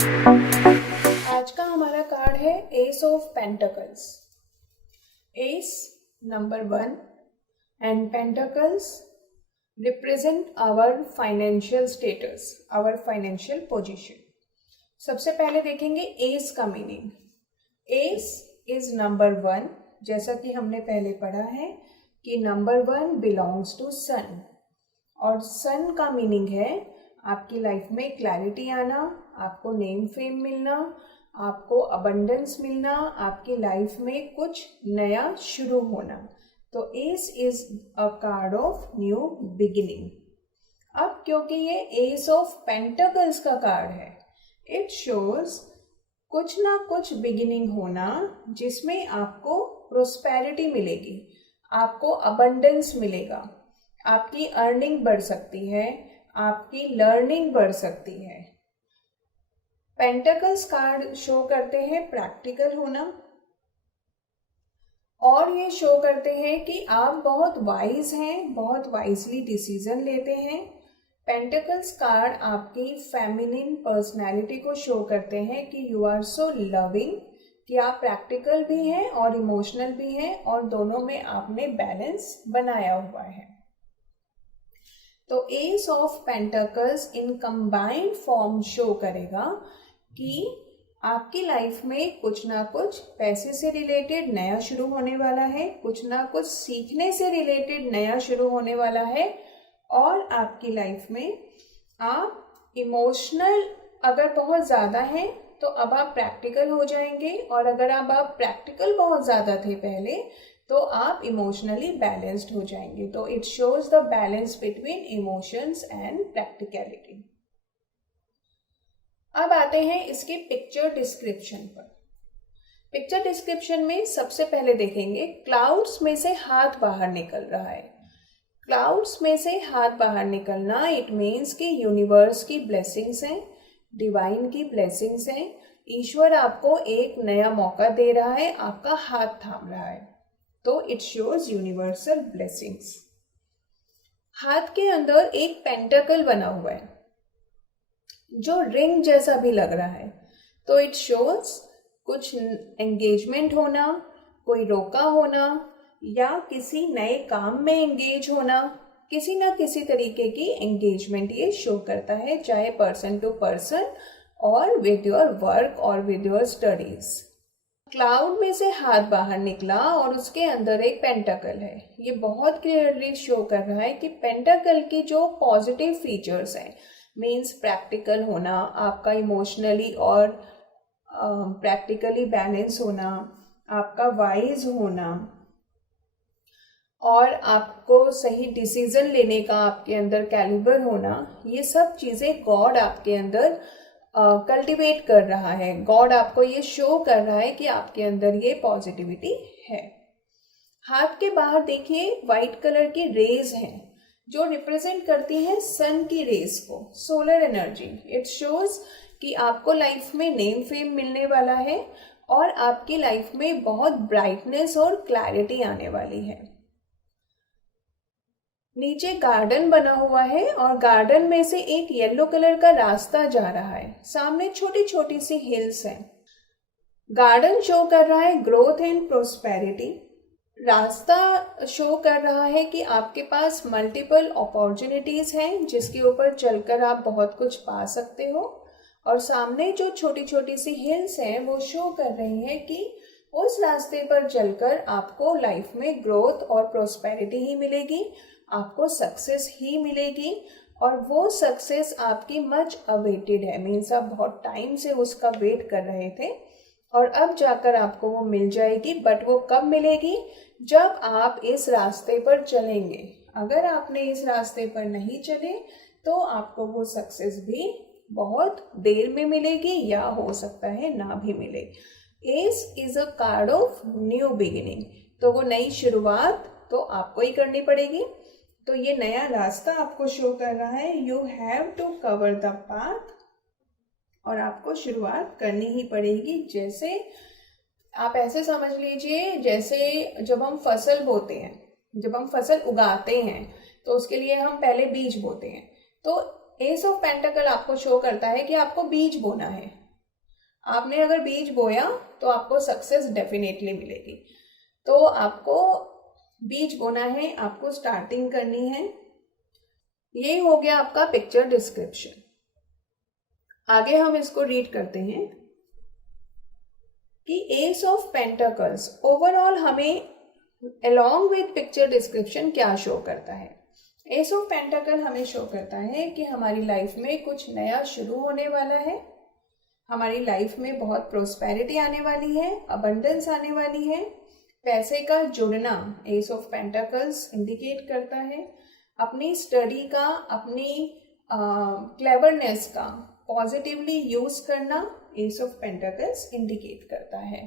आज का हमारा कार्ड है ace of pentacles. Ace number 1 and pentacles represent our financial status, our financial position. सबसे पहले देखेंगे एस का मीनिंग। एस इज नंबर 1, जैसा कि हमने पहले पढ़ा है कि नंबर 1 बिलोंग्स टू सन, और सन का मीनिंग है आपकी लाइफ में क्लैरिटी आना, आपको नेम फेम मिलना, आपको अबंडेंस मिलना, आपकी लाइफ में कुछ नया शुरू होना। तो S is a card of new beginning. अब क्योंकि ये एस ऑफ पेंटिकल्स का कार्ड है, इट शोज कुछ ना कुछ बिगिनिंग होना जिसमें आपको प्रोस्पेरिटी मिलेगी, आपको अबंडेंस मिलेगा, आपकी अर्निंग बढ़ सकती है, आपकी लर्निंग बढ़ सकती है। पेंटिकल्स कार्ड शो करते हैं प्रैक्टिकल होना, और ये शो करते हैं कि आप बहुत वाइज हैं, बहुत वाइजली डिसीजन लेते हैं। पेंटिकल्स कार्ड आपकी फेमिनिन पर्सनैलिटी को शो करते हैं कि यू आर सो लविंग, कि आप प्रैक्टिकल भी हैं और इमोशनल भी हैं, और दोनों में आपने बैलेंस बनाया हुआ है। तो S of pentacles in combined form show करेगा कि आपकी लाइफ में कुछ ना कुछ पैसे से रिलेटेड नया शुरू होने वाला है, कुछ ना कुछ सीखने से रिलेटेड नया शुरू होने वाला है, और आपकी लाइफ में आप इमोशनल अगर बहुत ज़्यादा हैं तो अब आप प्रैक्टिकल हो जाएंगे, और अगर अब आप प्रैक्टिकल बहुत ज़्यादा थे पहले तो आप इमोशनली बैलेंस्ड हो जाएंगे। तो it shows the balance between emotions and practicality. अब आते हैं इसके पिक्चर डिस्क्रिप्शन पर। पिक्चर डिस्क्रिप्शन में सबसे पहले देखेंगे क्लाउड्स में से हाथ बाहर निकल रहा है। क्लाउड्स में से हाथ बाहर निकलना इट मीन्स कि यूनिवर्स की ब्लेसिंग्स हैं, डिवाइन की ब्लेसिंग्स हैं, ईश्वर आपको एक नया मौका दे रहा है, आपका हाथ थाम रहा है। तो इट शोज यूनिवर्सल ब्लेसिंग्स। हाथ के अंदर एक पेंटिकल बना हुआ है जो रिंग जैसा भी लग रहा है, तो इट शोज कुछ एंगेजमेंट होना, कोई रोका होना, या किसी नए काम में एंगेज होना, किसी ना किसी तरीके की एंगेजमेंट ये शो करता है, चाहे पर्सन टू पर्सन और विद योर वर्क और विद योर स्टडीज। क्लाउड में से हाथ बाहर निकला और उसके अंदर एक पेंटिकल है। ये बहुत क्लियरली शो कर रहा है कि पेंटिकल की जो पॉजिटिव फीचर्स हैं, मीन्स प्रैक्टिकल होना, आपका इमोशनली और प्रैक्टिकली बैलेंस होना, आपका वाइज होना, और आपको सही डिसीजन लेने का आपके अंदर कैलिबर होना, ये सब चीज़ें गॉड आपके अंदर कल्टिवेट कर रहा है। गॉड आपको ये शो कर रहा है कि आपके अंदर ये पॉजिटिविटी है। हाथ के बाहर देखिए वाइट कलर की रेज हैं जो रिप्रेजेंट करती हैं सन की रेज को, सोलर एनर्जी। इट शोज कि आपको लाइफ में नेम फेम मिलने वाला है और आपकी लाइफ में बहुत ब्राइटनेस और क्लैरिटी आने वाली है। नीचे गार्डन बना हुआ है और गार्डन में से एक येलो कलर का रास्ता जा रहा है, सामने छोटी छोटी सी हिल्स हैं। गार्डन शो कर रहा है ग्रोथ एंड प्रोस्पेरिटी, रास्ता शो कर रहा है कि आपके पास मल्टीपल अपॉर्चुनिटीज हैं जिसके ऊपर चलकर आप बहुत कुछ पा सकते हो, और सामने जो छोटी छोटी सी हिल्स हैं वो शो कर रही हैं कि उस रास्ते पर चलकर आपको लाइफ में ग्रोथ और प्रोस्पेरिटी ही मिलेगी, आपको सक्सेस ही मिलेगी, और वो सक्सेस आपकी मच अवेटेड है। मीन्स आप बहुत टाइम से उसका वेट कर रहे थे और अब जाकर आपको वो मिल जाएगी। बट वो कब मिलेगी? जब आप इस रास्ते पर चलेंगे। अगर आपने इस रास्ते पर नहीं चले तो आपको वो सक्सेस भी बहुत देर में मिलेगी, या हो सकता है ना भी मिले। S is a card of new beginning, तो वो नई शुरुआत तो आपको ही करनी पड़ेगी। तो ये नया रास्ता आपको शो कर रहा है, you have to cover the path, और आपको शुरुआत करनी ही पड़ेगी। जैसे आप ऐसे समझ लीजिए, जैसे जब हम फसल बोते हैं, जब हम फसल उगाते हैं तो उसके लिए हम पहले बीज बोते हैं। तो एस ऑफ पेंटिकल आपको शो करता है कि आपको बीज बोना है, आपने अगर बीज बोया तो आपको सक्सेस डेफिनेटली मिलेगी। तो आपको बीज बोना है, आपको स्टार्टिंग करनी है। ये हो गया आपका पिक्चर डिस्क्रिप्शन। आगे हम इसको रीड करते हैं कि एस ऑफ पेंटाकल्स ओवरऑल हमें अलॉन्ग विथ पिक्चर डिस्क्रिप्शन क्या शो करता है। एस ऑफ पेंटाकल हमें शो करता है कि हमारी लाइफ में कुछ नया शुरू होने वाला है, हमारी लाइफ में बहुत प्रोस्पेरिटी आने वाली है, अबंडेंस आने वाली है, पैसे का जुड़ना एस ऑफ पेंटाकल्स इंडिकेट करता है, अपनी स्टडी का, अपनी क्लेवरनेस का पॉजिटिवली यूज करना एस ऑफ पेंटाकल्स इंडिकेट करता है।